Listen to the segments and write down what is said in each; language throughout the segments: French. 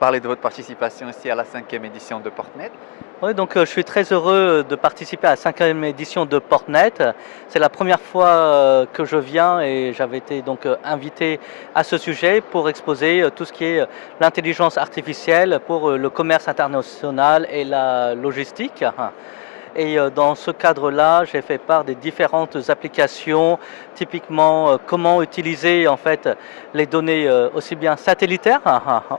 parler de votre participation ici à la 5e édition de Portnet. Oui, donc je suis très heureux de participer à la 5e édition de Portnet. C'est la première fois que je viens et j'avais été donc invité à ce sujet pour exposer tout ce qui est l'intelligence artificielle pour le commerce international et la logistique. Et dans ce cadre-là, j'ai fait part des différentes applications, typiquement comment utiliser en fait les données aussi bien satellitaires,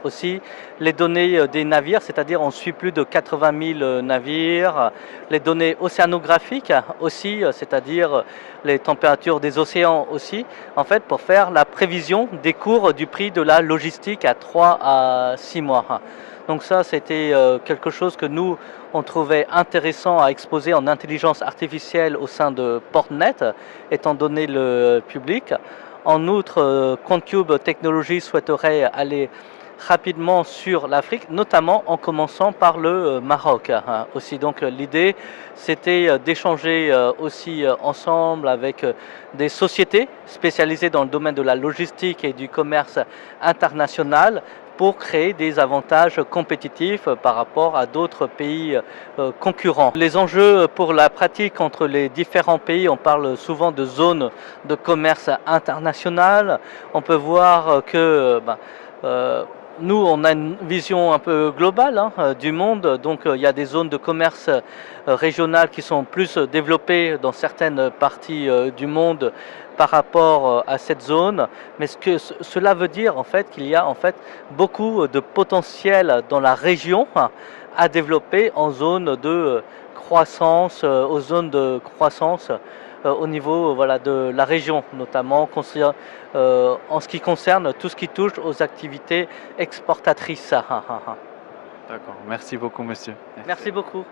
aussi les données des navires, c'est-à-dire on suit plus de 80 000 navires, les données océanographiques aussi, c'est-à-dire les températures des océans aussi, en fait pour faire la prévision des cours du prix de la logistique à 3 à 6 mois. Donc ça, c'était quelque chose que nous, on trouvait intéressant à exposer en intelligence artificielle au sein de Portnet, étant donné le public. En outre, CoinCube Technologies souhaiterait aller rapidement sur l'Afrique, notamment en commençant par le Maroc aussi. Donc l'idée, c'était d'échanger aussi ensemble avec des sociétés spécialisées dans le domaine de la logistique et du commerce international pour créer des avantages compétitifs par rapport à d'autres pays concurrents. Les enjeux pour la pratique entre les différents pays, on parle souvent de zones de commerce international. On peut voir que nous, on a une vision un peu globale du monde, donc il y a des zones de commerce régionales qui sont plus développées dans certaines parties du monde par rapport à cette zone, mais ce que cela veut dire en fait qu'il y a en fait beaucoup de potentiel dans la région à développer en zone de croissance, aux zones de croissance au niveau voilà, de la région, notamment en ce qui concerne tout ce qui touche aux activités exportatrices. D'accord, merci beaucoup monsieur. Merci beaucoup.